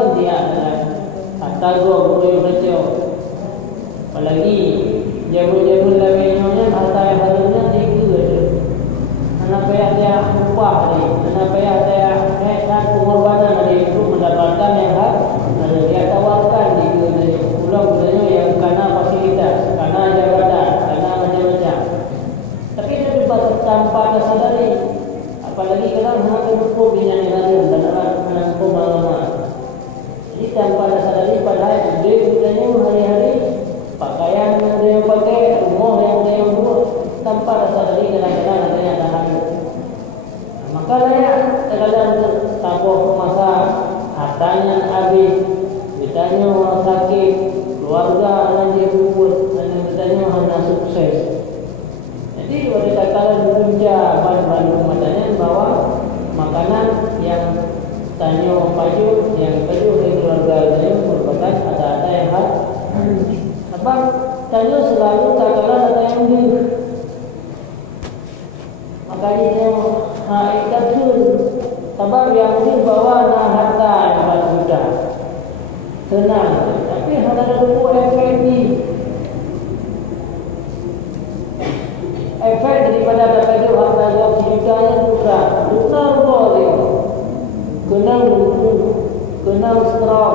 kan dia adalah atas dua boleh baca. Apalagi jamu-jamu lainnya harta yang harusnya tiga je. Anak payah dia upah ni, anak payah dia dan pengorbanan dari itu mendapatkan yang hak. Dia tawarkan tiga je. Pulang budaya yang karena fasilitas, karena jabatan, karena macam-macam. Tapi itu juga tanpa disadari. Apalagi kadang hak berkumpul dengan yang lain dan anak pemahaman. Jadi tanpa disadari padahal dia budaya hari-hari pakaian yang dia pakai, rumah yang dia buat, tanpa disadari kadang-kadang ada yang tahan. Maka layak terkadang tabung masa hartanya habis, ditanya orang sakit, keluarga orang dia buat, dan ditanya orang sukses. Jadi pada kala punca pada matanya bahawa makanan yang tanya baju yang baju dari keluarga saya merupakan ada yang hak. Sebab tanya selalu tak kala ada yang beli. Makanya dia ikat tu. Sebab yang beli bawa nak harta yang paling mudah. Senang. Tapi ada buku efek ni. Efek daripada baju harta yang sejuta bukan. Bukan boleh. Kenal buku. Kenal straw.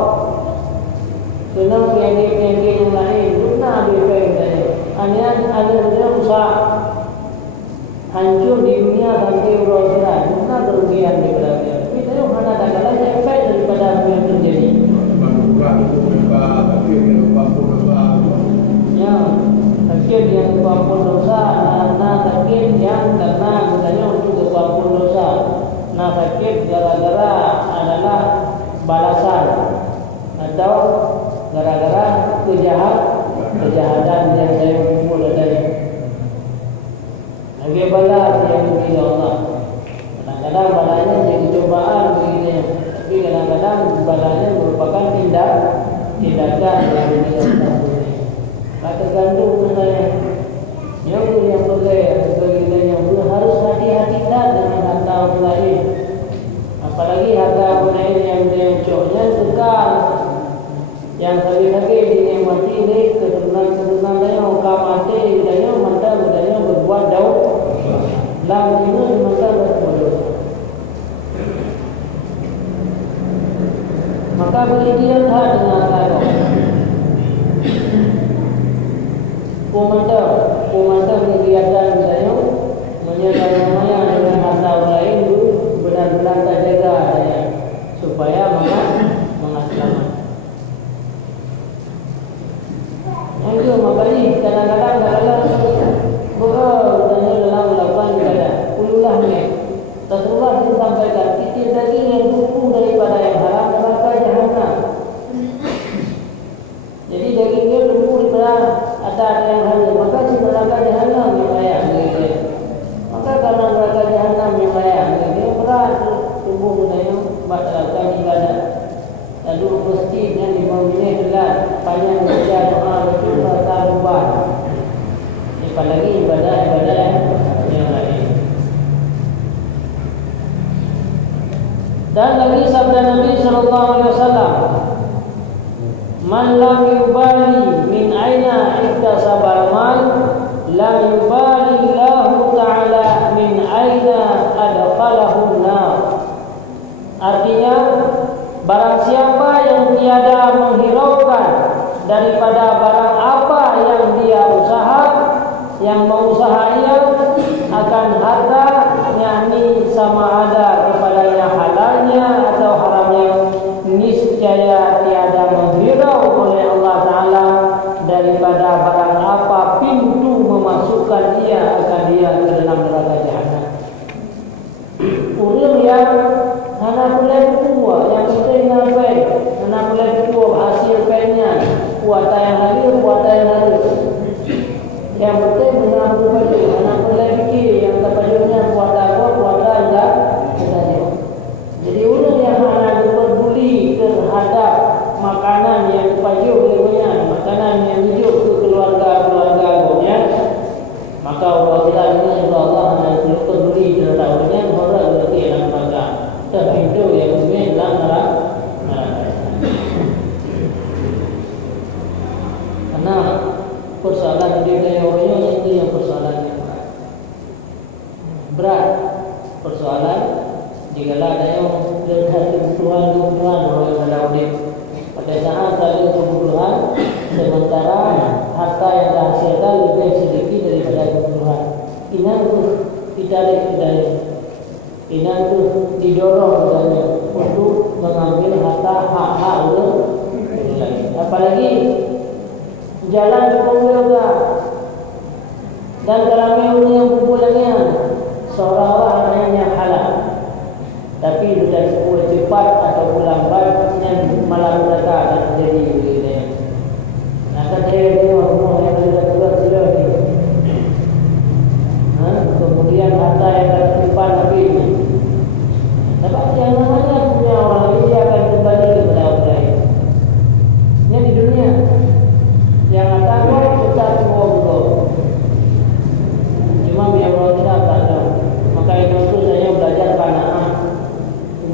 Kenal penyakit-penyakit yang lain. Bukan efek tadi. Ada rusak. Hancur di dunia sampai urusan. Bukan kerugian di belakang. Tapi tadi mana tak kalah efek daripada apa yang terjadi. Ya, sakit yang kebapun dosa, nah sakit yang karena misalnya untuk kebapun dosa, nah sakit gara-gara adalah balasan atau gara-gara kejahatan yang saya buat tadi. Lagi balas yang diberi Allah. Kadang-kadang balanya jadi cobaan begini, tapi kadang-kadang balanya merupakan tindakan yang diberi Allah. Tergantung saya. Yang boleh begitu yang harus hati-hatilah dengan harta orang lain. Apalagi harta orang lain yang cocoknya sekal. Yang lagi-lagi dinikmati ini keturunan yang orang mati budaya mata budaya berbuat daun. Dalam itu mata berbuat. Maka berikhtiar dengan Allah. Komandan kegiatan saya menyertai dengan harta orang lain itu benar-benar terjaga saya supaya mengaselamat. Yang itu makanya kadang-kadang bertanya dalam melakukan ibadah. Pululah ni. Rasulullah disampaikan titik daging yang kuku daripada yang haram neraka jahanam. Jadi dagingnya kuku daripada ada yang halal, maka si neraka jahanam yang layak. Maka karena neraka jahanam yang layak, dia berat tubuh budaya batalkan ibadah. Lalu mestinya 5 minit telah panjang baca doa betul tak lupa. Apalagi ibadah-ibadah yang lain. Dan lagi sabda Nabi sallallahu alaihi wasallam, man lam yubali min aina iktasabal mal lam yubali Allah Ta'ala min aina adkhalahu an-nar. Artinya barang siapa yang tiada menghiraukan daripada barang apa yang dia yang mengusaha ia akan harta yakni sama ada kepadanya halalnya atau haramnya, niscaya tiada menghirau oleh Allah Ta'ala daripada barang apa pintu memasukkan ia akan dia ke dalam neraka jahanam. Orang yang hana boleh buat yang penting apa? Hana boleh buat hasil pennya, kuasa yang hadir, kuasa yang hadir. Yang penting dengan berbaju, hana boleh fikir yang terpajuknya kuasa apa, kuasa enggak. Jadi orang yang hana peduli terhadap makanan yang terpajuk olehnya, makanan yang hidup ke keluarga-keluarganya, maka Allah Ta'ala ini insya Allah hana peduli terhadapnya, orang berarti dalam neraka. Terpintu yang mungkin dalam neraka. pada saat saling pembunuhan, sementara harta yang dihasilkan lebih sedikit daripada pembunuhan. Inan tu ditarik dari, inan tu didorong dari untuk mengambil harta hak-hak orang lain. Apalagi jalan berkumpulnya dan dalamnya yang kumpulannya seolah-olah yang halal, tapi sudah cepat ataupun lambat yang malam mereka akan terjadi begitu. Akan terjadi orang yang sudah tua sila ni. Kemudian harta yang akan simpan lagi. Sebab yang namanya punya orang ini dia akan kembali kepada orang lain. Ini di dunia. Yang akan kita semua betul. Cuma biar orang tidak tahu. Maka itu saya belajar panah.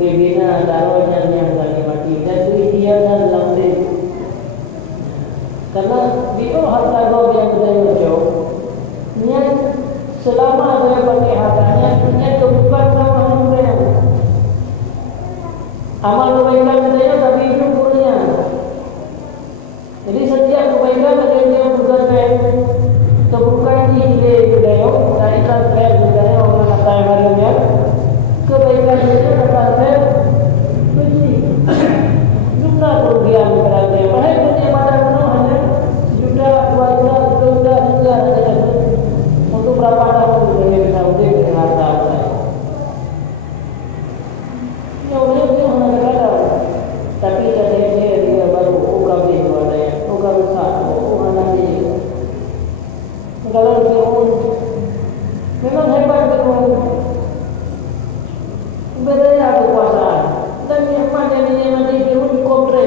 Bebina daronya yang tadi mati dan dia dan langsung. Karena bila harta gol yang kita jauh, niat selama saya pakai hartanya, niat bukan sama hanya amal kebaikan saya tapi itu punya. Jadi setiap kebaikan ada yang berkaitan kebukaan di budaya, dari transfer budaya orang kata harinya, kebaikan itu transfer benci. Jumlah kerugian berada. Baik punya pada hanya sejuta, 2 juta, 3 juta, saja. Untuk berapa tahun dunia kita udah dengan harta saya. Dia mengatakan, tapi katanya dia baru program itu ada ya, program besar, anak dia. Kalau Fir'aun memang hebat Fir'aun, bedanya kekuasaan dan nikmat yang dinikmati Fir'aun kontra.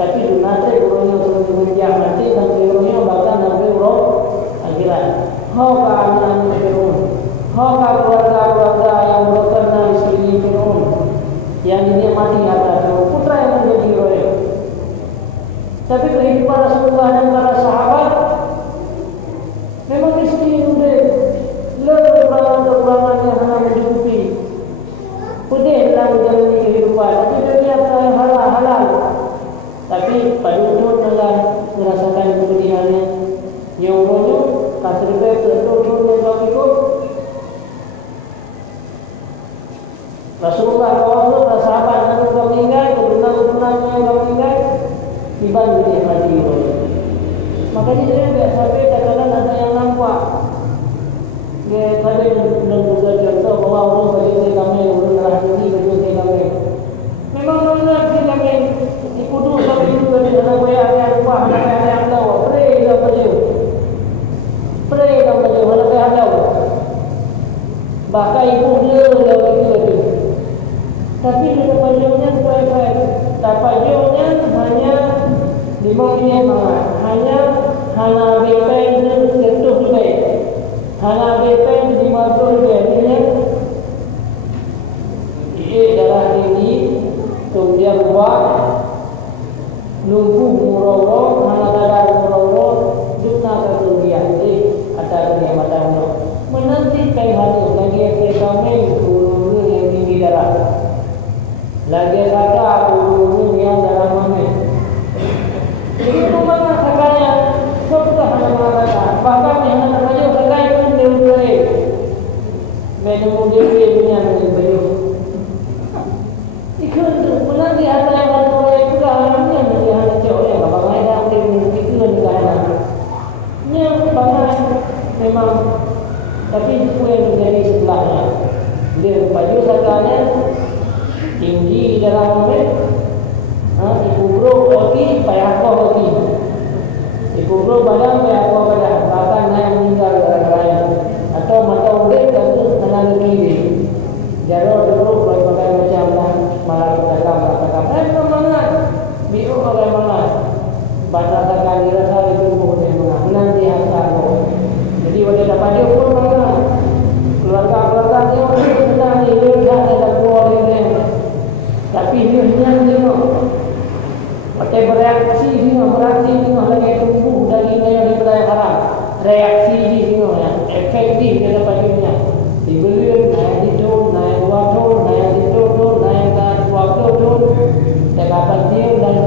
Tapi nanti Fir'aun yang semenjak nanti dan Fir'aun bahkan nanti Fir'aun akhirat. Hau keamanan Fir'aun, hau keluarga yang berkena istri Fir'aun yang dinikmati harta Fir'aun, putra yang menjadi oleh. Tapi kehidupan Rasulullah dan para sahabat memang miskin sudah, kekurangan yang hanya mencukupi. Putih dalam menjalani kehidupan, tapi dunia yang halal. Tapi pada untuk dalam merasakan kepedihannya, yang banyak kasih betul yang kau ikut. Rasulullah SAW, para sahabat yang kau meninggal, kebenaran yang kau meninggal, dibantu dia mati. Makanya dia tidak sampai katakan ada yang nampak. Dia tadi menduga contoh bahawa orang bagi kami orang telah tinggi bagi kami. Memang benar sih kami ikutu sampai itu dari anak saya yang rumah anak saya yang tahu. Pray dan baju, anak saya tahu. Bahkan ibu dia itu. Tapi dia bajunya sesuai. Dapat bajunya hanya 5 minit hanya BP itu sentuh lebih. Hana BP itu 50 lebih. Artinya ia darah tinggi, kemudian buat lumpuh murau, hana darah murau, dunia kerugian. Jadi ada kenikmatan no. Menanti kain hati lagi kami guru yang tinggi darah. Lagi ada guru yang darah mana. Jadi mana sakanya? Sudah hanya mengatakan, bahkan yang saja sakanya pun diurai. Menunggu dia punya baju. Ikut menanti harta yang ada itu dalamnya dia hanya cewek yang bapak mereka itu negara. Ini bangga memang, tapi itu yang terjadi setelahnya. Dia baju sakanya tinggi di dalam mereka. Dikubur roti, payah roti. Dikubur badan, payah badan. Bahkan yang meninggal gara-gara atau mata ulit dan tenaga kiri. Jaro dulu berbagai macam malah bertakam. Mana? Biru bagaimana? Batakan dirasa itu bukan mana. Nanti harta. Jadi wajah dapat dia pun mana? Keluarga dia senang dia ada keluar dia. Tapi dia pakai bereaksi lagi tumbuh dari yang diberi haram. Reaksi yang efektif dia dapat dunia. Dibeli naik itu, naik 2 ton, naik itu ton, naik 20 ton. Dapat dia dan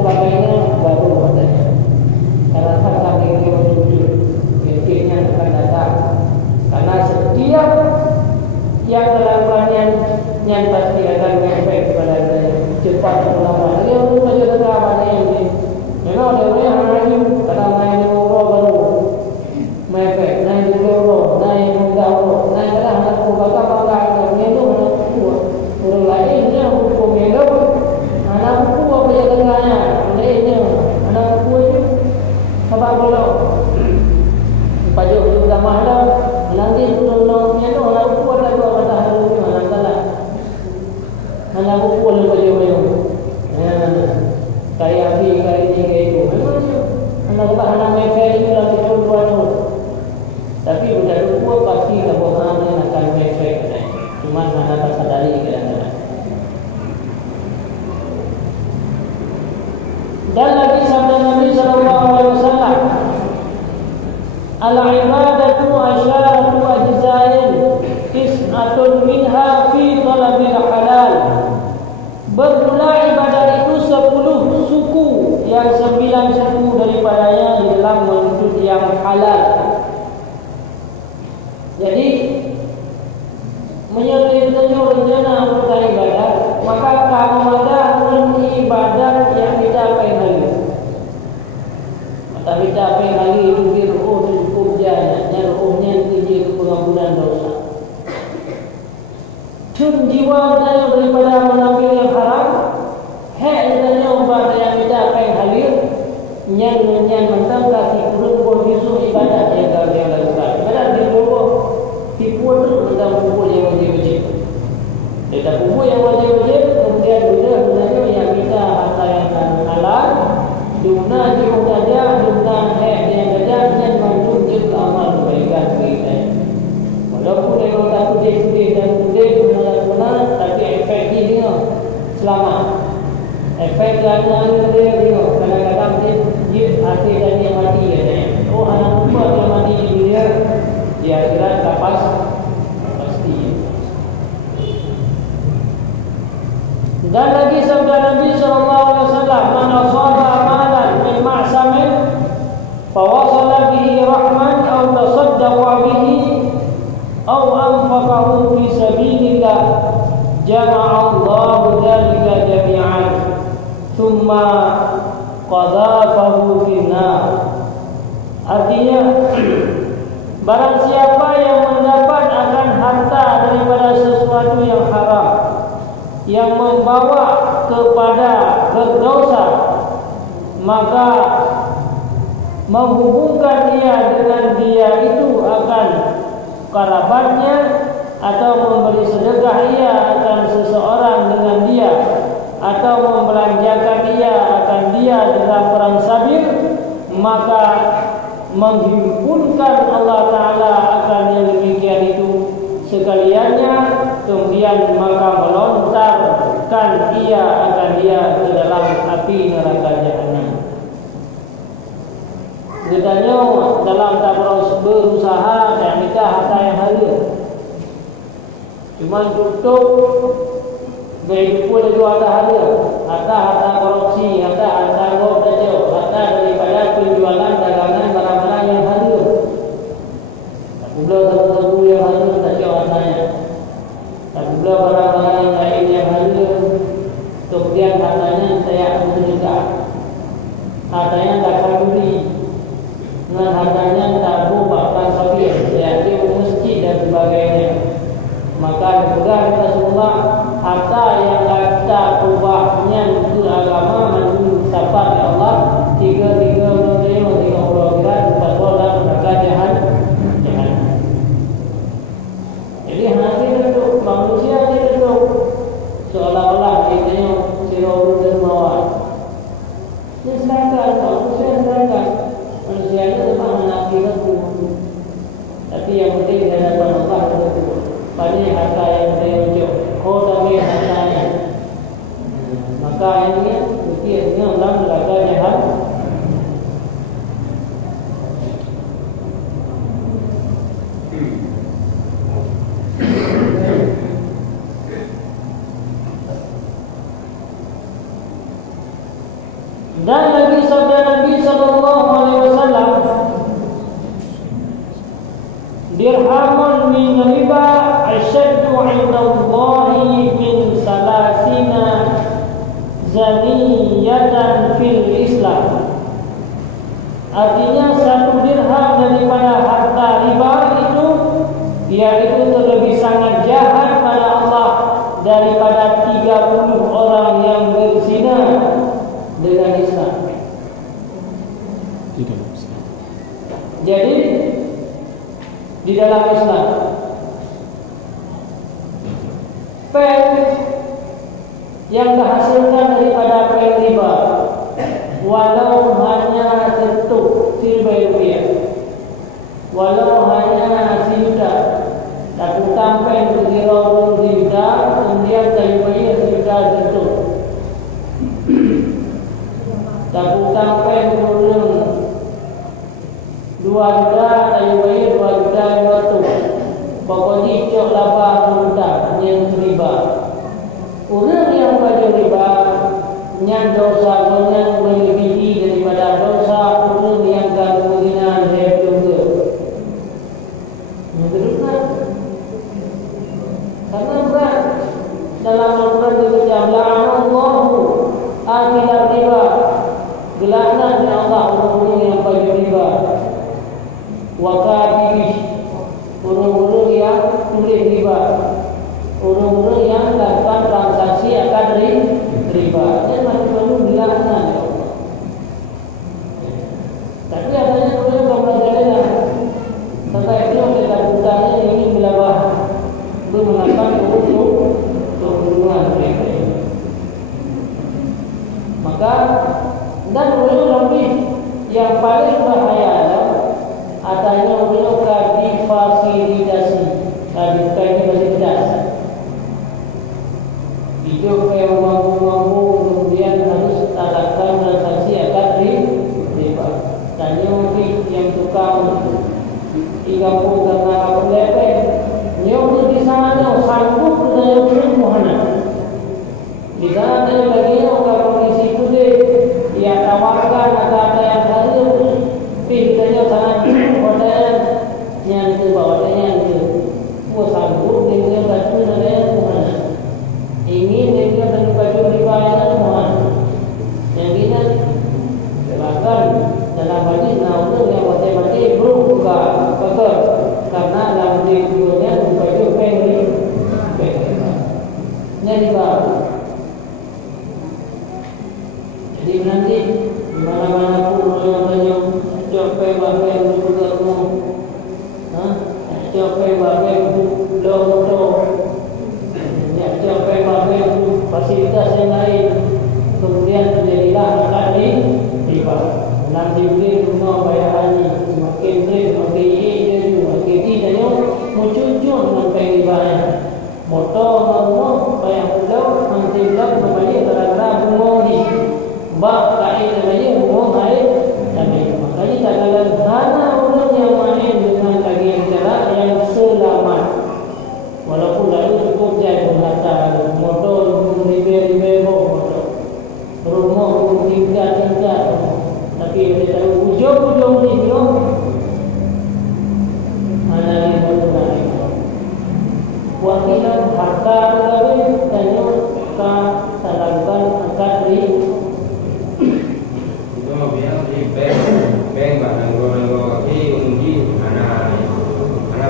Dan lagi sabda Nabi sallallahu alaihi wasallam, al-ibadatu asyaratu ajzain tis'atun minha fi talabil halal. Bermula ibadah itu 10 suku, yang 9 suku daripadanya di dalam menuntut yang halal. Jadi menyelesaikan rencana untuk ibadah, maka kamu ada ibadah yang kita pengen. Maka kita pengen itu diruh cukup jaya, nyaruhnya itu pengampunan dosa. Cun jiwa kita daripada mengambil yang haram, hak kita ubat yang kita pengen halir, nyan mentang kasih kurun kondisi ibadah yang kami lakukan. Ibadah di bawah tipu tentang pukul yang wajib-wajib. Kita pukul yang wajib-wajib, kemudian benda yang kita harta yang halal, duna dia, duna hak yang ada, yang menunjuk amal kebaikan kita. Walaupun memang tak kudih dan benar, tapi efek dia selamat. Efek kerana dia kadang-kadang dia hasil dan dia mati katanya. Oh, anak lupa dia mati di dunia, dia akhirat lepas pasti. Dan lagi sabda Nabi sallallahu alaihi wasallam, man asaba amalan min ma'samin fa wasala bihi rahman aw tasaddaqa bihi aw anfaqahu fi sabilillah jama'a Allahu dzalika jami'an thumma qadhafahu fi nar. Artinya, barang siapa yang mendapat akan harta daripada sesuatu yang haram, yang membawa kepada berdosa, maka menghubungkan dia dengan dia itu akan kerabatnya, atau memberi sedekah ia akan seseorang dengan dia, atau membelanjakan ia akan dia dalam perang sabir, maka menghimpunkan Allah Ta'ala akan yang demikian itu sekaliannya, kemudian maka melontarkan ia akan dia ke dalam api neraka jahanam. Katanya dalam tak berusaha dan nikah harta yang halal, cuma tutup berhidup ada halal, harta korupsi, harta gop saja, harta daripada penjualan dagangan barang-barang yang halal. Pula satu-satu yang halal tak jauh hartanya. Tak pula barang-barang yang lain yang halal, kemudian hartanya saya bersedekah, hartanya tak kanduri, dengan hartanya tak bukan sabir, saya masjid dan sebagainya. Maka pegang Rasulullah, harta yang kata ubahnya ke agama menuju sifat Allah, tiga orang empat orang neraka jahanam. Jadi hasil itu manusia itu seolah-olah kita sirau dermawan. Ini sedangkan manusia itu memang menafsirkan itu. Tapi yang penting di hadapan Allah itu pada harta yang saya ucap, kau dami hartanya. Maka ini bukti dalam neraka jahanam. Dan lagi sabda Nabi sallallahu alaihi wasallam, dirhamun min riba asyaddu 'inda Allahi min salasina zaniyatan fil Islam. Artinya satu dirham daripada harta riba itu, yaitu lebih sangat jahat pada Allah daripada 30 orang yang berzina dengan Islam. Jadi di dalam Islam, pen yang dihasilkan daripada pen riba, walau hanya setuk $1,000, walau hanya $1 tapi sampai kira $1 kemudian kayu bayi $1 setuk. tak utang pen turun 2 juta, tak bayar 2 juta 200. Pokoknya cok labah juta yang riba. Orang yang baca riba yang dosa dengan melebihi daripada dosa orang yang kemungkinan dia juga. Teruslah. Karena berat dalam Al-Quran dikatakan la'anallahu akilar riba. Gelaknan Allah orang yang baca riba. Wa kadhibih, orang-orang yang tulis riba, orang-orang yang lakukan transaksi akan riba. Dan macam-macam dilaknat ya Allah. Tapi adanya orang yang belajar tentang itu kita bukanya ini belabah mengenalkan untuk hubungan mereka. Maka dan orang lebih yang paling bahaya adalah adanya orang kadi fasilitasi, kadi fasilitas. Hidup yang mampu kemudian harus lakukan transaksi akan riba. Tanya mungkin yang tukang 30 karena lepek, nyoba di sana sanggup dengan muhana. Di sana dia lagi orang di situ dia tawarkan ada yang harus pihaknya sangat modern yang itu bawahnya yang itu. Mau sanggup dengan baju ada muhana. Ingin dia dengan baju riba yang muhana. Yang ini bahkan dalam hadis naudzubillah yang mati-mati belum buka kotor karena dalam tidurnya baju pengri. Jadi jadi nanti mana-mana pun orang tanya cope bagai juga mau, cope bagai logo, cope bagai fasilitas yang lain, kemudian terjadilah akad riba. Nanti beli rumah bayar haji, makin beli, makin ini, makin tidak muncul sampai riba. Motor mau bayar pulau, nanti pulau kembali gara-gara bunga ni. Bab kain namanya bunga air tapi makanya tak ada sana orang yang main dengan tagihan cara yang selamat. Walaupun lalu cukup jaya mengata motor ribe motor rumah tingkat tapi dia tahu ujung ni belum ada lagi motor wakilan harta lagi tanya ka salakan akad riba. Beng nanggo kaki undi anak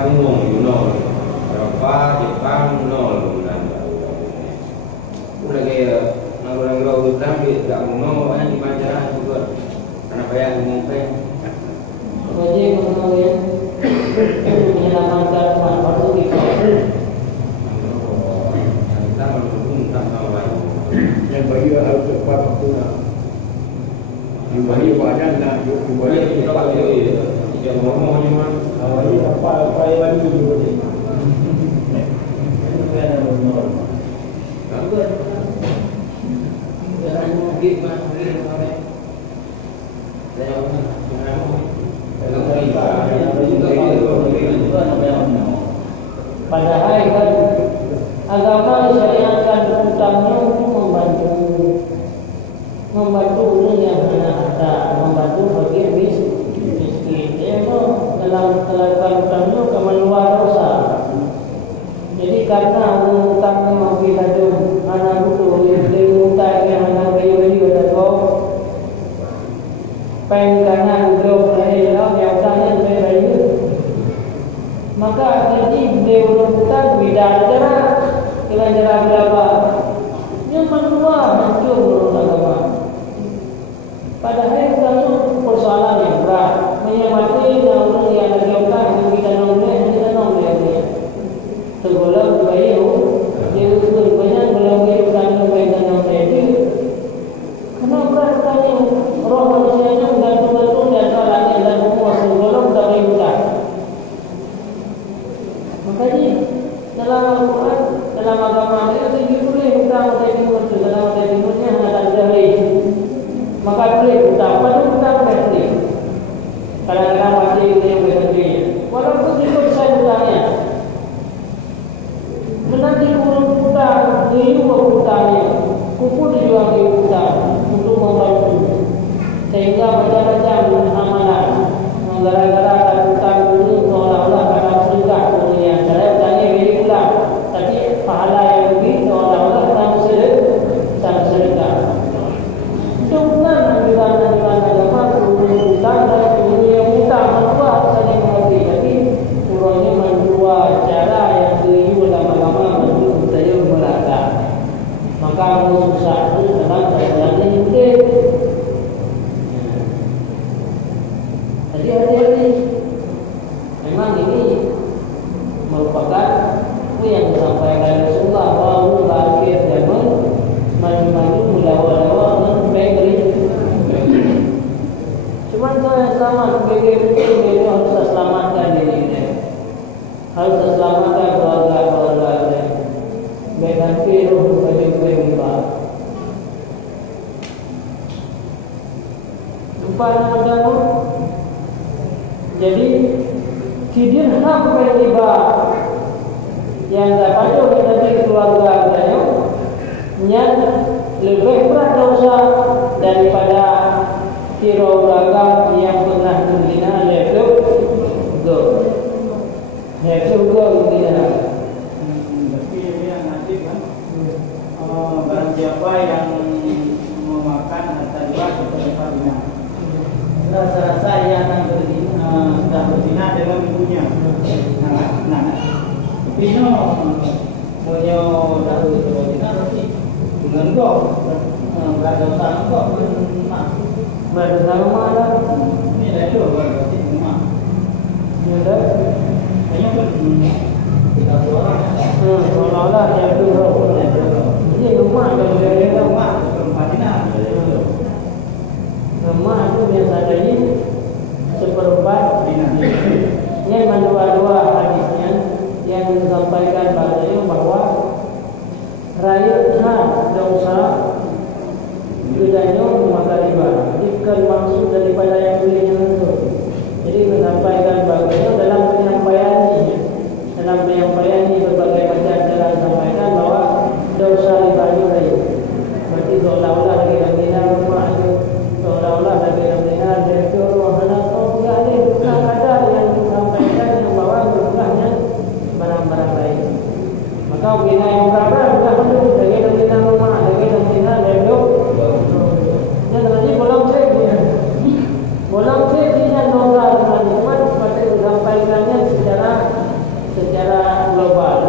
umum nol berapa Jepang nol dan lagi nanggo utang di tak mau di mana juga anak bayar umum pe wajib kemudian menyelamatkan manfaat itu kita menunggu tak mau yang bagi harus cepat waktunya. Jumlah banyak nak jumlah kita pakai dia ngomong cuma awalnya apa yang juga ni. Nampak? Jangan mungkin mana. Saya padahal kan agama syariatkan utangnya untuk membantu orang yang hanya harta, membantu fakir miskin. Itu dalam melakukan utangnya kemeluar dosa. Jadi karena orang utangnya mampu tajam, anak butuh dia utang yang anak bayi ada kau pengen karena beliau berani dalam yang utangnya bayi. Maka jadi beliau berutang bidang cara dengan cara berapa? Yang meluar hancur menurut agama. Padahal itu persoalan yang berat. Menyamati orang yang lagi utang kita nongol dia. Tergolong bayu, dia itu banyak belum utang nongol dia. Kenapa berat tanya roh manusia itu gantung-gantung dan orangnya dan semua tergolong tak bayu utang. Makanya dalam Al-Quran, dalam agama kita boleh utang timur dalam timurnya hanya tak jahil. maka boleh hutang. Pada hutang boleh. Kadang-kadang masih dia boleh. Walaupun itu besar hutangnya, menanti kurung hutang, dia juga hutangnya, kumpul dijual di hutang untuk membantu. Sehingga macam-macam amalan. Gara-gara ada hutang dulu seolah-olah kadang sedekah dunia. Saya hutangnya beri pulang, tapi pahala yang lebih seolah-olah tak sedekah. Itu bukan anjuran agama turun hutang dan turun yang hutang membuat saling mengerti. Tapi turunnya menjual cara yang keliru lama-lama menjual saya melaka. Maka susah itu dalam perjalanan hidup. Jadi hati-hati. Memang ini merupakan apa yang disampaikan Rasulullah bahwa akhir zaman maju-maju melawa-lawa dengan baik. Cuma kalau yang selamat begitu harus selamatkan diri kita. Harus selamatkan keluarga kita. Baikkan roh bagi kita. Empat macam. Jadi fidyah sampai tiba yang dapat kita dari keluarga kita yang lebih berat dosa daripada kiro beragam yang pernah membina yaitu go membina. Tapi yang nanti kan barang siapa yang memakan harta jiwa seperti bina, rasa-rasa ia akan sudah berzina dengan ibunya. Pino punya dahulu berzina nanti dengan kau berada sama kau Berada sama ada. Ini dah tu berarti rumah. Ini dah. Hanya pun kita seorang. Seolah-olah dia dulu. Ini rumah kalau dia rumah tempat dina. Rumah itu biasanya seperempat Dina. Yang dua-dua hadisnya yang disampaikan bahwa rakyat dosa gedanya memakan riba. Ikan maksud daripada yang belinya itu. Jadi menyampaikan bagian dalam penyampaian ini berbagai macam cara disampaikan bahwa dosa riba itu. Berarti seolah-olah lagi dalam dina rumah itu, seolah-olah lagi dalam dina direktur wahana kau tidak ada bukan ada yang disampaikan yang bawa berubahnya barang-barang lain. Maka bina yang berapa bukan itu lagi dalam dina rumah, lagi dalam dina direktur. Dan nanti bolong saya dosa dengan cuma seperti disampaikannya secara global.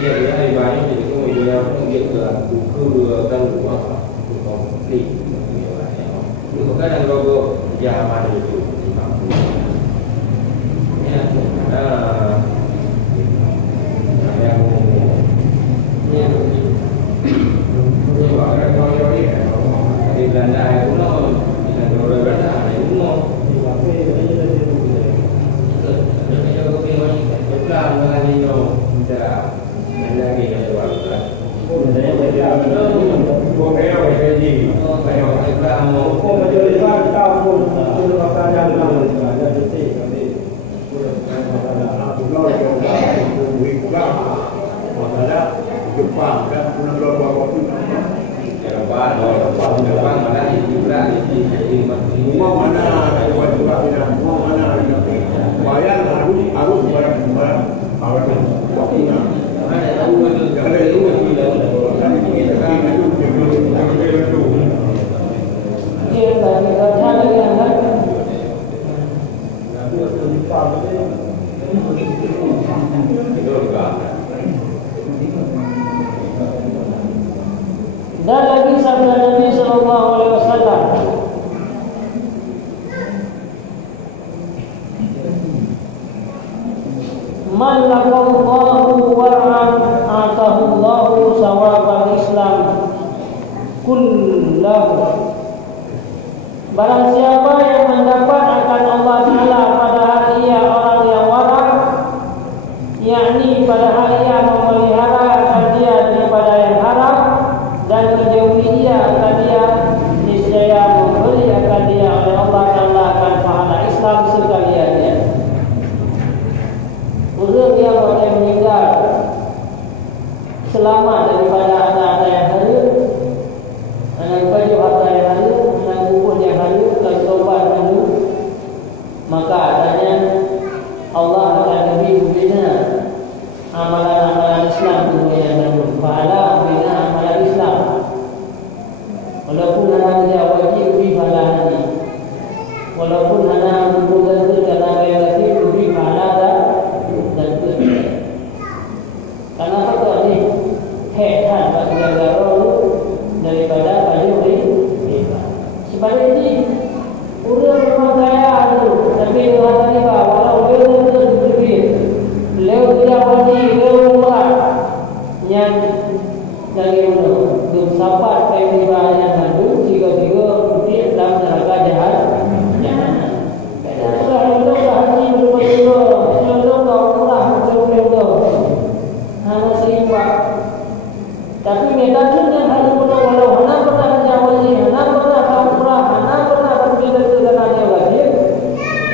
Iya, ibaratnya jadi dia kan konflik. Itu kadang rogo zaman itu. Ya, di Belanda itu Jepang dan pulau Jepang mana juga di semua mana ada juga semua mana ada bayar harus barang waktunya ada itu dan lagi sabda Nabi sallallahu alaihi wasallam, man laqallahu war'an atahu Allahu sawabal Islam kullahu. Barang siapa yang mendapat akan Allah Ta'ala pada hari ia orang yang wara, yakni pada hari ia memelihara akan dia daripada yang haram dan menjauhi dia akan dia niscaya dia wajib beri pahala haji. Walaupun hanya berbulan karena bayar lagi beri pahala dan karena apa ni head bagi negara daripada baju riba. Sebaliknya orang memang kaya tu, tapi orang ni walau dia berbeza, lewat dia wajib lewat umrah yang dari mana belum sampai ke riba yang ada tiga-tiga putih dalam neraka jahat. Tapi metode yang harus walau hana pernah jawali, hana pernah umrah, hana pernah pergi ke negara dia wajib,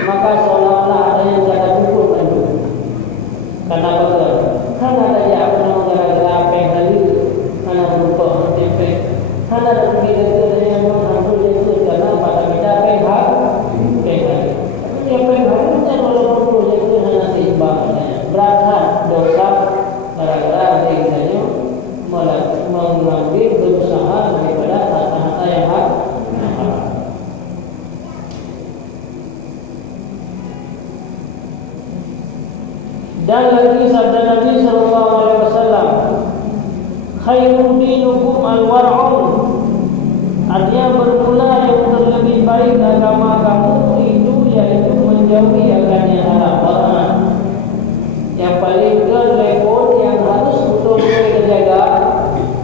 maka seolah-olah ada yang jaga pukul itu. Karena apa? Karena ada yang gara-gara apa yang tadi, karena berupa tempe, karena ada pergi ke negara yang mengambil itu karena pada kita penghak, penghak. Tapi apa yang harusnya kalau pukul itu hanya seimbangnya, berat dosa gara-gara ada yang tanya mengambil berusaha daripada harta-harta yang haram. Dan lagi sabda Nabi sallallahu alaihi wasallam, khairu dinukum al-war'un. Artinya bermula yang terlebih baik agama kamu itu yaitu menjauhi akan yang haram. Yang paling level yang harus betul-betul terjaga,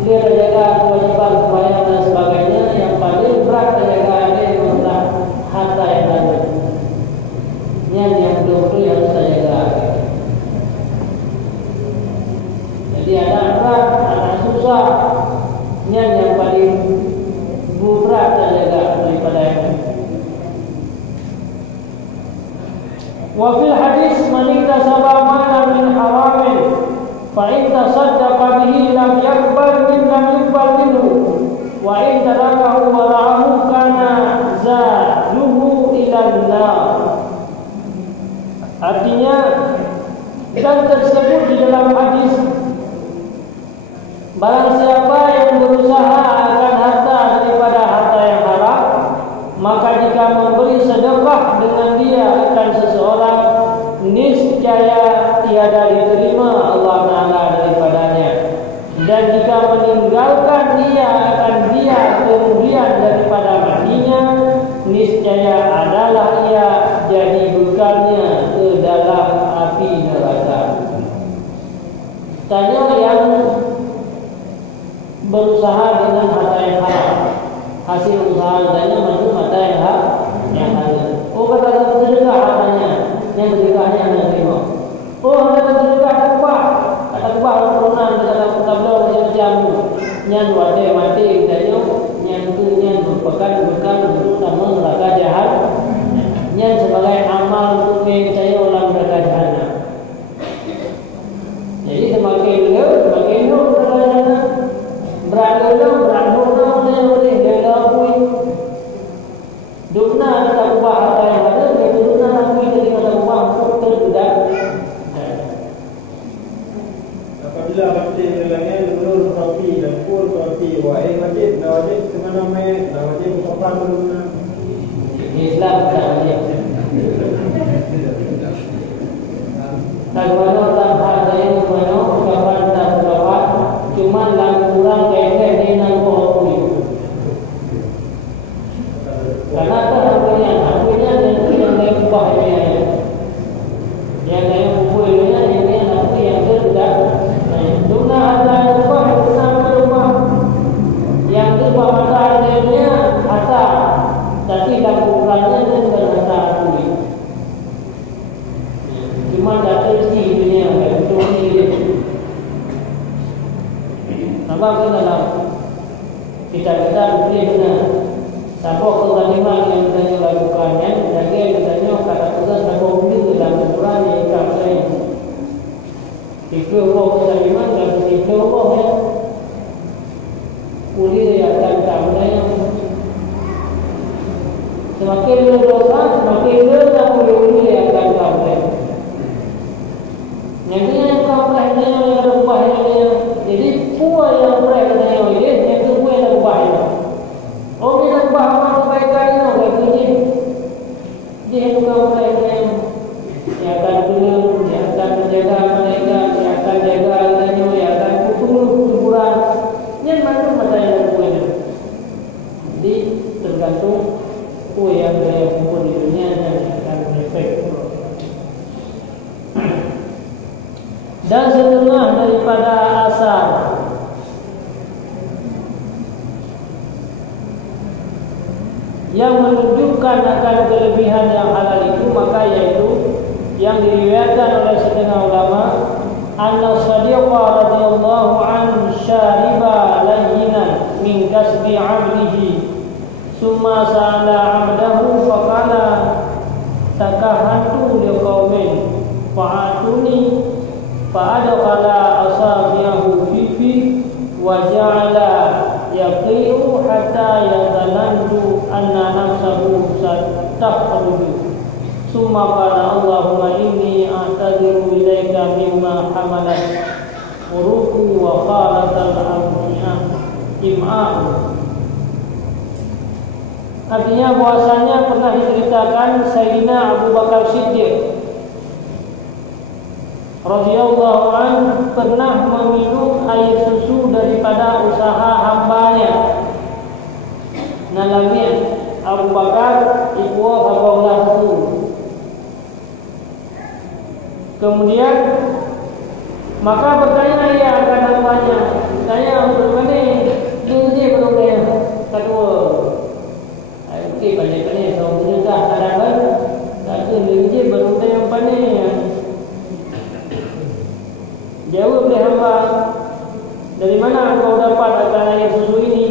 dia terjaga kewajiban sembahyang dan sebagainya. Yang paling berat terjaga adalah harta yang ada. Yang betul-betul harus terjaga. Jadi ada berat, ada susah. Yang paling berat terjaga daripada yang wa fil hadis man iktasaba malan min haramin fa in tasaddaqa bihi lam yaqbal minhu wa in tarakahu wa ra'ahu kana zaluhu ila an-nar. Artinya dan tersebut di dalam hadis, barang siapa yang berusaha akan harta daripada harta yang haram, maka jika memberi sedekah dengan dia akan seseorang, niscaya tiada diterima Allah Ta'ala daripadanya. Dan jika meninggalkan dia akan dia kemudian daripada matinya, niscaya adalah ia jadi bekalnya ke dalam api neraka. Tanya yang berusaha dengan harta yang haram, hasil usaha tanya masuk harta yang haram. Oh kata sedekah hartanya, yang sedekahnya anda terima. Oh kata sedekah takbah turunan kata tablau macam tu. Nyan wade mati kita nyan tu nyan merupakan bekal untuk nama neraka jahat. Nyan sebagai amal untuk saya ulang neraka jahanam. Jadi semakin neraka jahanam berada yang boleh dia akui. Dukna ada ubah harta yang ada, dia dukna akui jadi ada ubah untuk terbudak. Apabila mati dalamnya menurut topi dan pur topi wahai wajib kemana mai wajib kapan dulu Islam tak wajib. Tak mana tak ada yang mana kapan tak kapan, cuma lang kurang kayak ni nak akui. Karena akunya yang dia ubah yang dia bubuhnya yang aku yang terbudak. Duna ada ubah yang terubah mata dia harta, tapi lakukannya dengan harta akui. Cuma tak tersi dunia betul ni. Nampak ke dalam kita boleh benar. Siapa kezaliman yang kita lakukannya, dan dia katanya kata tugas siapa benda dalam Al-Quran yang ikat saya. Tiga Allah kezaliman dan tiga Allah ya. Kulit dia akan tamanya. Semakin berdosa, semakin berdosa kulit dia akan tamanya. Yang yang tamanya yang ada ubahnya. Jadi puan yang mereka katanya ini, yang tu puan yang ubahnya. Oh kita ubah kue yang dia kumpul di dunia dan akan efek. Dan setengah daripada asar yang menunjukkan akan kelebihan yang halal itu, maka yaitu yang diriwayatkan oleh setengah ulama, anna Shadiqa radhiyallahu anhu syariba layyinan min kasbi 'abdihi summa sa'ala 'abdahu faqala takahantu liqaumin fa'atuni fa'adqala asabi'ahu fi wa ja'ala yaqiru hatta yadhanantu anna nafsahu satakhruju summa qala Allahumma inni a'tadiru ilaika mimma hamalat uruku wa qalatal im'a'u. Artinya bahwasanya pernah diceritakan Sayyidina Abu Bakar Siddiq radhiyallahu anhu pernah meminum air susu daripada usaha hambanya. Namanya Abu Bakar ibu Abdullah itu. Kemudian maka bertanya ia akan hambanya, saya bagaimana dia berdoa kedua. Okey, pandai-pandai saya menyusah hadapan. Kata dia berdoa yang pandai. Jawab oleh hamba, dari mana kau dapat akan air susu ini?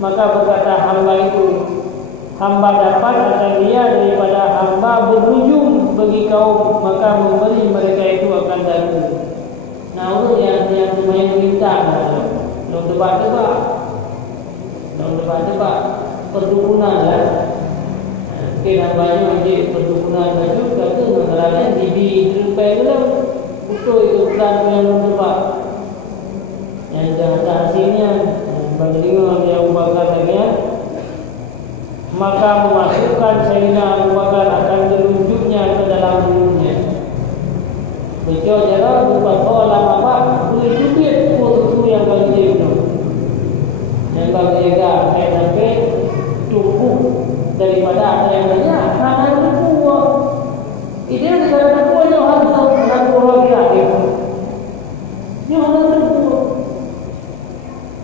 Maka berkata hamba itu, hamba dapat akan dia daripada hamba berujung bagi kaum, maka memberi mereka itu akan dagu. Nah, itu yang lumayan minta, dong debat-debat, perdukunan lah. Okey, hambanya masih perdukunan baju, kata masalahnya dibi terumpai dalam. Betul itu pelan yang tepat. Yang jangan hasilnya bagaimana dia ubahkan lagi, maka memasukkan Sayyidina Abu Bakar akan telunjuknya ke dalam mulutnya. Betul cara beberapa lama pak boleh cubit susu yang bagi itu, yang bagi jaga sampai tumbuh daripada yang banyak karena itu ide negara punya harus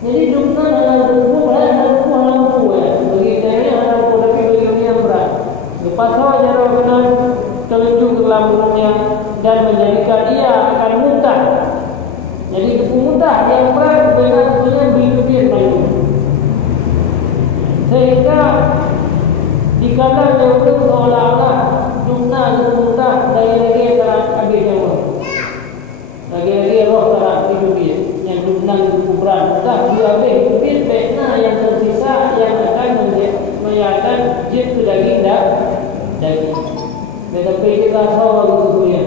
jadi dunia dalam tubuh dalam tubuh bagi saya dalam produk bagi yang berat. Lepas sahaja orang kenal telunjuk ke dalam mulutnya dan menjadikan dia akan muntah. Jadi itu muntah yang berat benar-benar berlebih malu. Sehingga dikatakan itu seolah-olah dunia itu muntah dari lagi terang habis semua. Lagi-lagi roh terang hidup dia yang dunia kuburan tak dua lebih betna yang tersisa yang akan menjadikan jid ke daging daging. Tetapi kita tahu itu dia.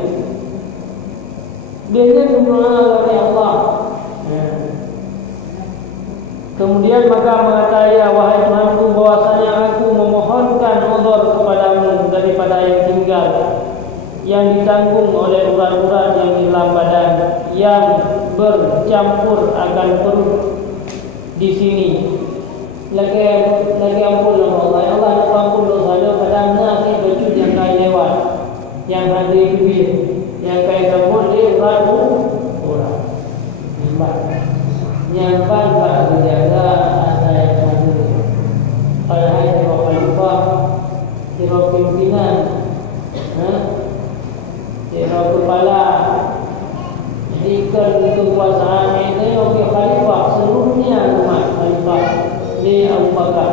Dia berdoa kepada Allah. Kemudian maka mengatakan, ya wahai Tuhanku, bahwasanya aku memohonkan uzur kepadamu daripada yang tinggal yang ditanggung oleh urat-urat yang di dalam badan yang bercampur akan perut di sini. Lagi ampun Allah. Ya Allah, ampun dosa pada nasi baju yang kaya lewat, yang hadir bibir, yang kaya sambut di urat-urat orang. Yang bangga menjaga ada yang hadir. Padahal siro khalifah, siro pimpinan, siro kepala, jika kekuasaan ini oleh khalifah seluruhnya umat khalifah di Abu Bakar.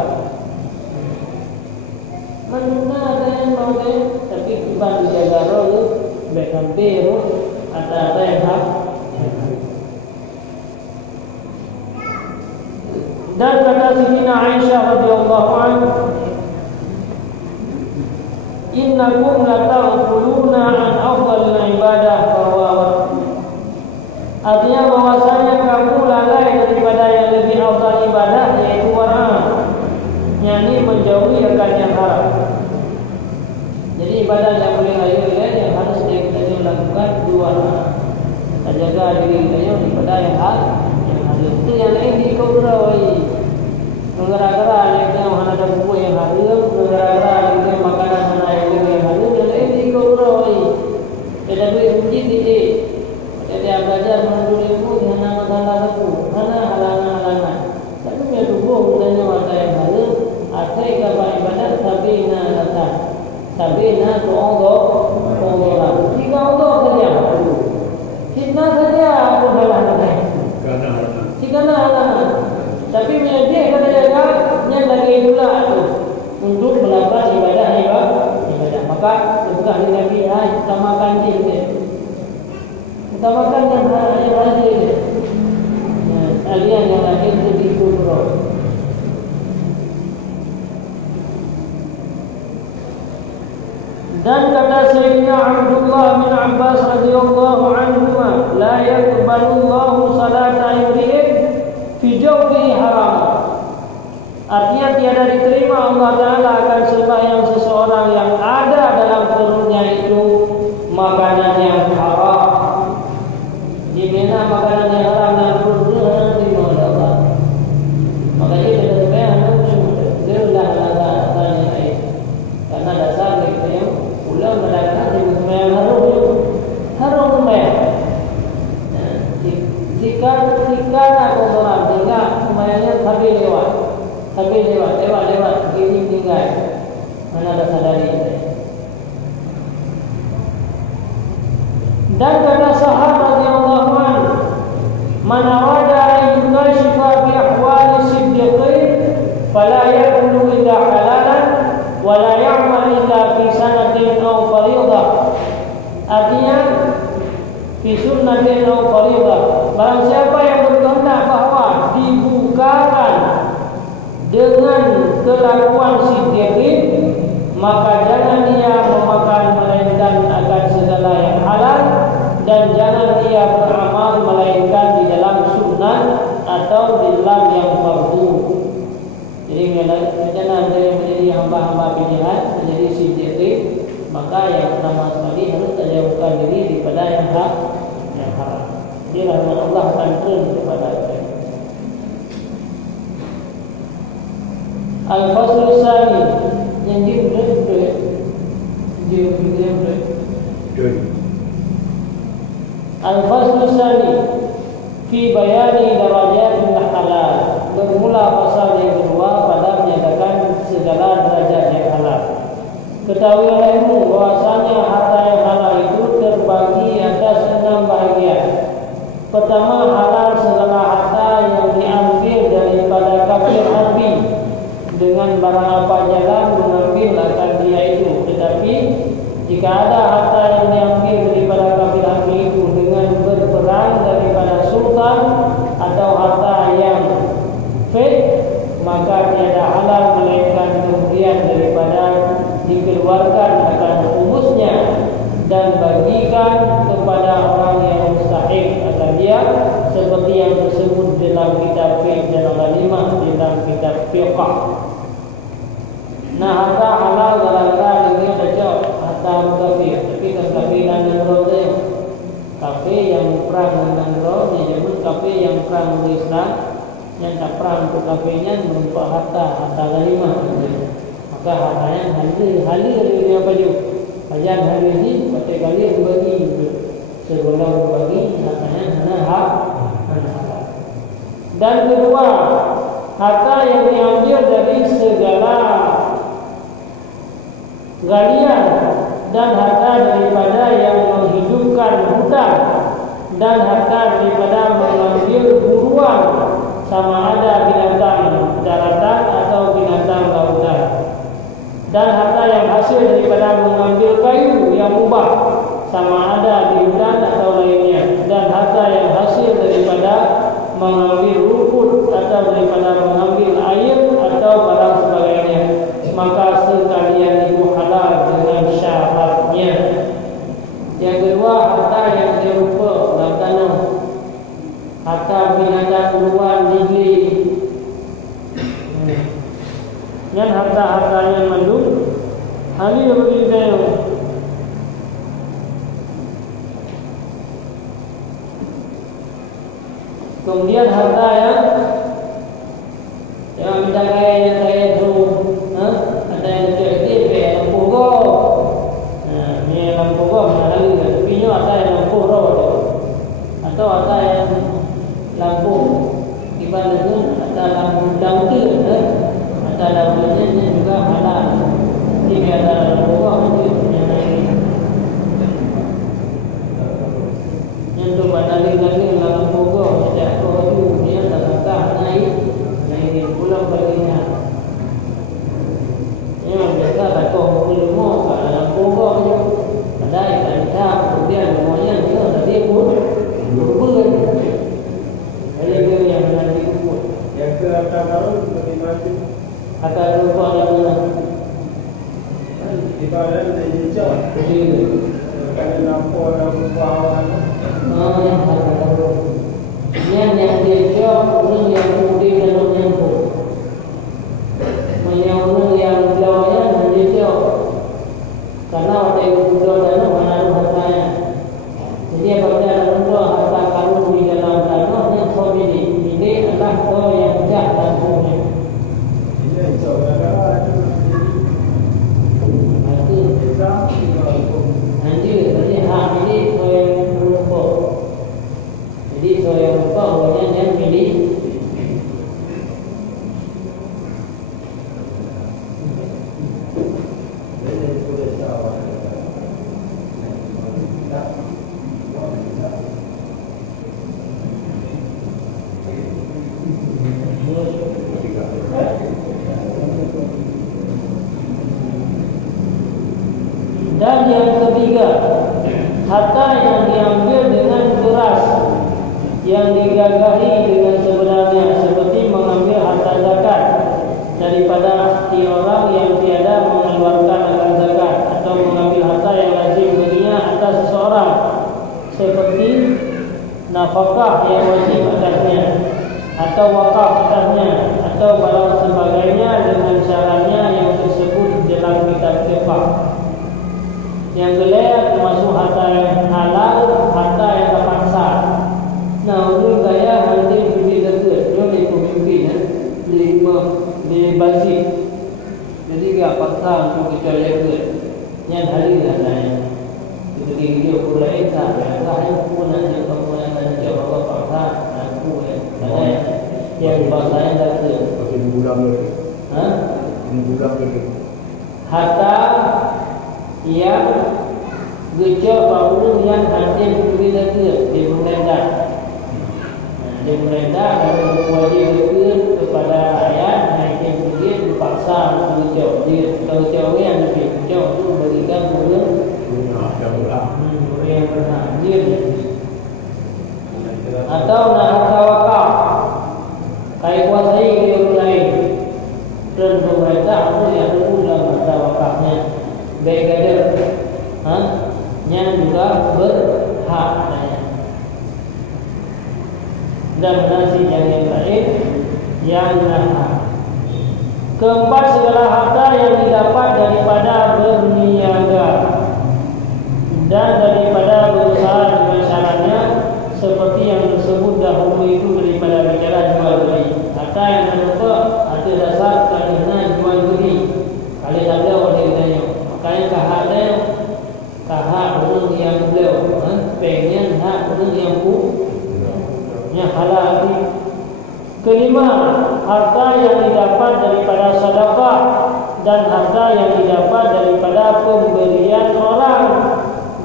Mana ada yang mau tapi tiba dijaga roh, bahkan biru atau yang hak. Dan kata Sayyidina Aisyah radhiyallahu anha, innakum lata'khuluna an afdalil ibadah bahwa artinya bahwasanya kamu lalai daripada yang lebih afdal ibadah yaitu wara, yakni menjauhi akan yang haram. Jadi ibadah yang boleh ayu yang harus kita lakukan dua, kita jaga diri kita daripada yang haram. Itu yang lain di kau berawai. Negara-negara yang mana ada buku yang hadir, negara-negara Sabina tu Allah. Jika Allah saja, fitnah saja aku halangan. Jika halangan, tapi dia kata jaga, yang lagi pula tu untuk melakukan ibadah. Maka bukan hari Nabi utamakan dia. Utamakan yang hadir. Kalian yang hadir itu diikut. Dan kata Sayyidina Abdullah bin Abbas radhiyallahu anhuma, la yaqbalullahu salata imri'in fi jawfihi haram. Artinya tiada diterima Allah Ta'ala akan sembahyang seseorang yang ada dalam perutnya itu makanan yang haram. Di mana makanan yang haram dan perutnya diterima oleh Allah. Makanya kita sembahyang dia ulah tanya air. Karena dasar kita yang ulang melakukan sembahyang haram sembahyang. Jika aku orang tinggal sembahyangnya tapi lewat ini tinggal mana ada sadari. Dan kata sahabat radhiyallahu anhu, man arada an yukashifa bi ahwali siddiqin fala yakulu illa halalan wa la ya'mal illa fi sanatin aw fariidah. Artinya fi sunnatin aw fariidah. Barang siapa yang berkehendak bahawa dibukakan dengan kelakuan siddiqin, maka jangan dia memakan melainkan akan segala yang halal, dan jangan dia beramal melainkan di dalam sunnah atau di dalam yang fardu. Jadi jangan dia menjadi hamba-hamba pilihan, menjadi siddiqin, maka yang pertama sekali harus menjauhkan diri daripada yang haram. Jadi rahmat Allah akan turun kepada kita. Al-Fasl Sani yang dia Al-Fasl Sani fi bayani darajatil halal. Bermula pasal yang kedua pada menyatakan segala derajat yang halal. Ketahui olehmu bahwasanya harta yang halal itu terbagi atas 6 bahagian. Pertama, halal segala harta yang diambil daripada kafir harbi dengan barang apa jalan mengambil akan dia itu. Tetapi jika ada harta yang diambil daripada kafir harbi itu dengan berperang daripada sultan atau harta yang fake, maka tiada halal melainkan kemudian daripada dikeluarkan akan humusnya dan bagikan kepada orang yang mustahik akan dia, seperti yang tersebut dalam kitab fiqh dan al-Ghanimah dalam kitab fiqh. Nah, harta halal gara-gara ini saja harta kafir, tapi kekafiran yang roh kafir yang perang dengan roh, dia jemput kafir yang perang dengan Islam, yang tak perang untuk kafirnya menumpah harta ghanimah. Maka hartanya halir dia baju. Bagian hari ini pada kali berbagi sebelum berbagi hartanya hak. Dan kedua, harta yang diambil dari segala galian dan harta daripada yang menghidupkan hutan dan harta daripada mengambil buruan, sama ada binatang daratan atau binatang lautan, dan harta yang hasil daripada mengambil kayu yang mubah, sama ada di hutan atau lainnya, dan harta yang hasil daripada mengambil rumput atau daripada mengambil air atau barang sebagainya, maka sekalian itu halal dengan syaratnya. Yang kedua, harta yang berupa makanan, harta binatang buruan negeri, dan harta-harta yang mandul halir begitu. Kemudian harta yang minta kaya tu, ada yang jadi lampu go, ni lampu go mana lagi? Tapi ada yang lampu roh atau ada yang lampu ibarat tu, ada lampu dangkir, ada lampunya juga halal. Jika ada lampu go dan dijejak. Kalau nampak dalam kawan. Yang harta karun. Yang dijejak orang yang mudik dan orang yang buruk. Yang orang yang belawanya dijejak. Karena waktu itu beliau dan menaruh hartanya. Jadi apabila ada benda harta karun di dalam tanah yang kau milik adalah kau yang jahat dan punya. Ia coba nanti berarti hak milik kau yang merumpuk. Jadi kau yang merumpuk orang yang milik. Dan yang ketiga, harta yang diambil dengan keras, yang digagahi dengan sebenarnya, seperti mengambil harta zakat daripada hati orang yang tiada mengeluarkan akan zakat, atau mengambil harta yang lazim baginya atas seseorang, seperti nafkah yang wajib atasnya, atau wakaf atasnya, atau barang sebagainya dengan syaratnya yang tersebut dalam kitab fiqh. Yang gelap termasuk harta yang halal, harta yang terpaksa. Nah, untuk gaya nanti beli dekat, dia ni pemimpin, di basic. Jadi dia paksa untuk kita jaga. Yang hari hartanya. Jadi dia pulai tak, yang pun nak kamu yang nak jawab apa paksa, aku yang paksa yang dekat. Masih bulan lagi. Bulan lagi. Harta yang gejok bangun yang hadir beri dekat di pemerintah. Di pemerintah kalau wajib dekat kepada rakyat, hakim beri dipaksa untuk gejok. Dia gejok yang lebih gejok itu berikan kepada yang berhak. Dia atau nak harta wakaf, kaya kuasai dia lain. Dan pemerintah itu yang dulu dalam harta wakafnya. Baik ada yang juga berhak dan menasih yang lain yang hak. Keempat, segala harta yang didapat daripada berniaga dan daripada berusaha dengan syaratnya, seperti yang tersebut dahulu itu daripada bicara jual beli. Harta yang didapat ada dasar kerana jual beli. Kalau tak ada orang yang tanya. Makanya kahak orang yang beliau pengen hak orang yang halal. Kelima, harta yang didapat daripada sedekah dan harta yang didapat daripada pemberian orang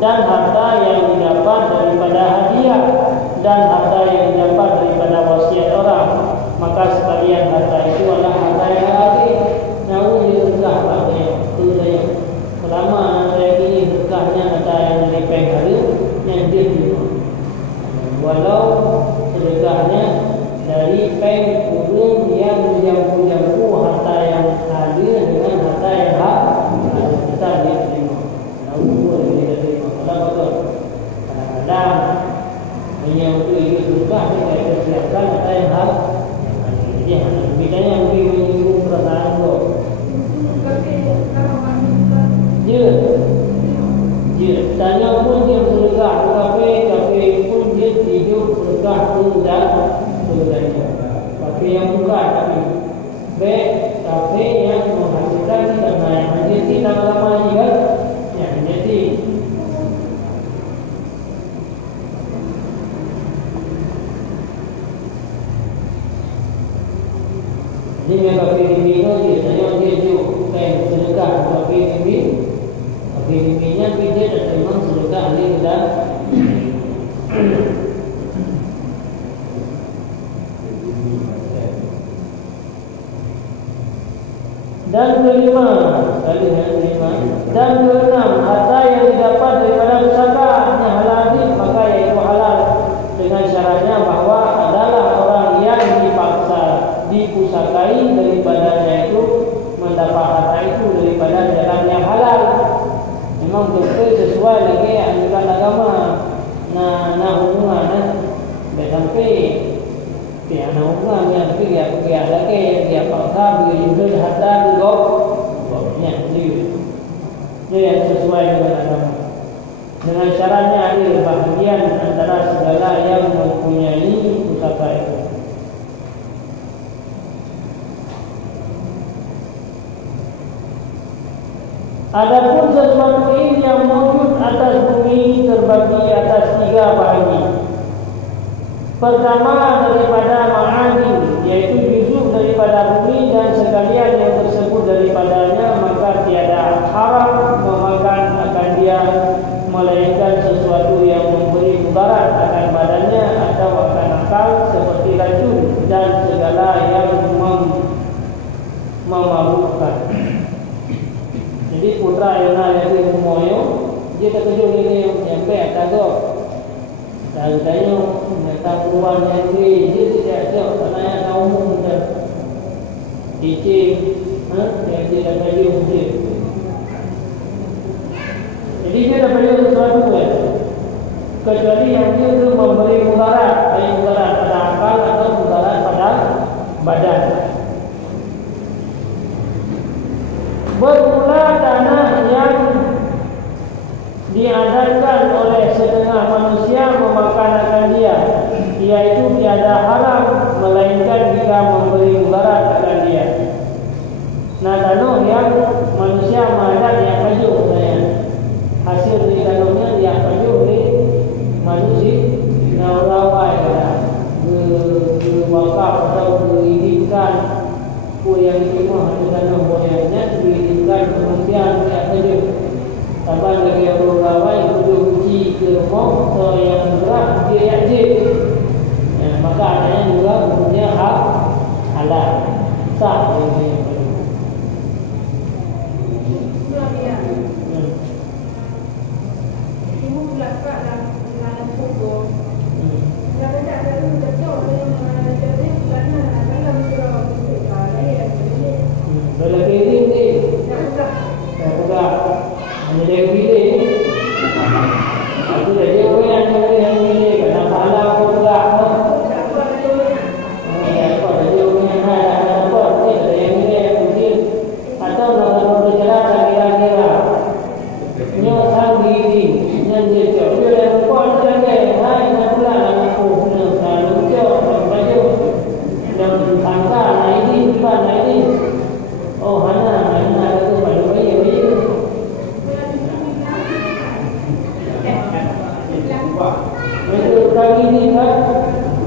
dan harta yang didapat daripada hadiah dan harta yang didapat daripada wasiat orang. Maka sekalian harta itu adalah harta yang halal. Nyawa dia sedekah katanya. Selama saya ini sedekahnya ada yang dari penghala yang dia terima. Walau sedekahnya dari peng kurung yang menjampu harta yang ada dengan harta yang hak, kita dia terima. Lalu dia terima. Kalau betul. Kadang-kadang hanya untuk itu sedekah dia persiapkan harta yang hak. Jadi bedanya mungkin menyinggung perasaan tu. Dia tanya pun dia sedekah kafe pun dia tidur sedekah tu dan kafe yang buka tapi kafe yang menghasilkan dan yang menjadi lama-lama juga yang menjadi ini yang kafe ini dia tanya dia juga kain sedekah kafe ini. Bininya dia dan memang sedekah ahli dan kelima dan keenam, harta yang didapat daripada pusaka yang halal maka yaitu halal dengan syaratnya bahawa adalah orang yang dipusakai daripadanya itu mendapat harta itu daripada jalan yang halal. memang betul sesuai lagi anjuran agama na hubungan sampai dia na hubungan yang dia lagi dia paksa dia juga harta juga dia yang sesuai dengan agama. Dengan syaratnya ada bahagian antara segala yang mempunyai pusaka itu. Adapun sesuatu ini yang wujud atas bumi terbagi atas 3 bahagian. Pertama daripada ma'adin, yaitu juzuk daripada bumi dan sekalian yang tersebut daripadanya, maka tiada haram memakan akan dia, melainkan sesuatu yang memberi mudarat akan badannya atau akan akal seperti racun dan segala yang memabukkan. Jadi putra yang ada di Moyo, dia ketujuh ini yang sampai atas tu. Dan tanya, nak keluar yang dia tidak ada, tak nak tahu umum kita. Dicik, dia tidak bagi mungkin. Jadi dia dah bagi sesuatu kan. Kecuali yang dia itu memberi mudarat, baik mudarat pada akal atau mudarat pada badan. Bermula tanah yang diadakan oleh setengah manusia memakan akan dia, iaitu tiada haram melainkan jika memberi mudarat akan dia. Nah, tanah yang manusia mengadat yang kayu hasil dari tanahnya yang kayu ni manusia nak rawai wakaf atau diizinkan yang diterima hasil tanah moyangnya diizinkan kemudian dia kayu. Tambah lagi yang berawai itu uji ke rumah, so yang berat dia yajib. Maka adanya juga punya hak halal sah ini. Dia pilih. Aku dah dia orang yang pilih kerana salah aku juga. Apa dia orang yang apa dia yang pilih mungkin atau dalam berjalan kira-kira. Nyo sang diri yang dia cakap dia dah buat jaga hai nak pula aku nak selalu cakap baju dan tangga ini bukan ini. Oh hana tu baju bayi. Itu kali ini kan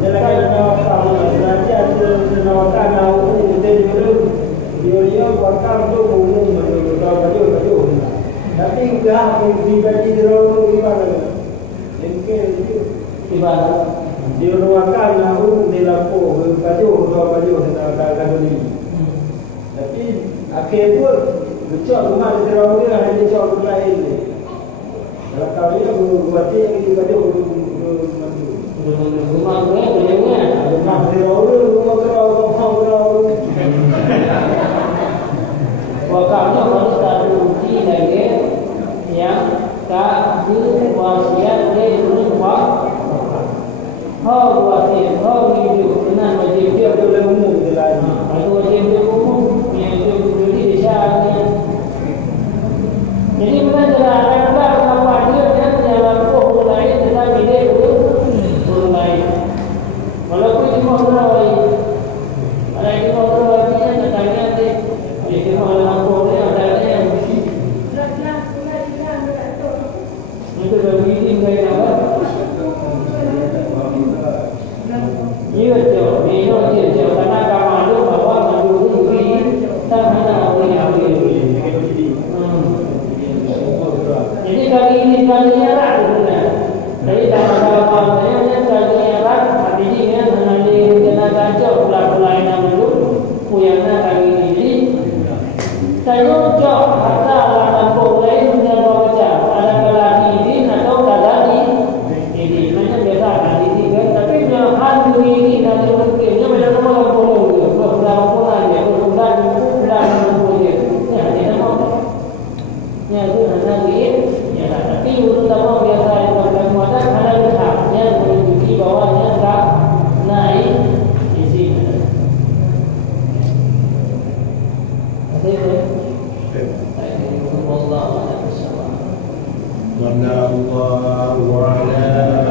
dalam kalau belajar senawakan aku dia dulu dia bakal tu umum baju. Tapi enggak dibagi dulu gimana? Mungkin gimana? Dia ruakan aku di lapo baju nak ni. Tapi akhir pun becok rumah di terang dia hanya becok lain ni. Kalau kau ni buat yang kita baju rumah wakalnya harus teruji lagi yang tak diwasiat dia dulu wasiat hidup dengan wajib dia boleh umum dia lagi. Kalau wajib dia umum yang itu jadi desa. Jadi bukan jalan apa dia jalan lain tetapi dia lain. Walaupun cuma berawai, ada cuma berawainya tentangnya dia cuma lampu dia ada yang mesti. Itu berbiji dengan apa? Ia jauh, dia jauh karena kamu bawa maju beri tak hanya awal. Jadi kali ini kalinya lah sebenarnya. Jadi dalam apa-apanya kalinya lah. Artinya nanti kena gajah pula-pula yang dulu puyangnya kali ini. Jadi saya jauh harta lampu lain dan baca ada kelaki ini atau kadang ini. Macam biasa kan ini kan. Tapi hal ini nanti mungkinnya macam nama lampu dia. Lampu dia, bulan dia. Ya, dia nama. Ya, itu nanti صلى الله على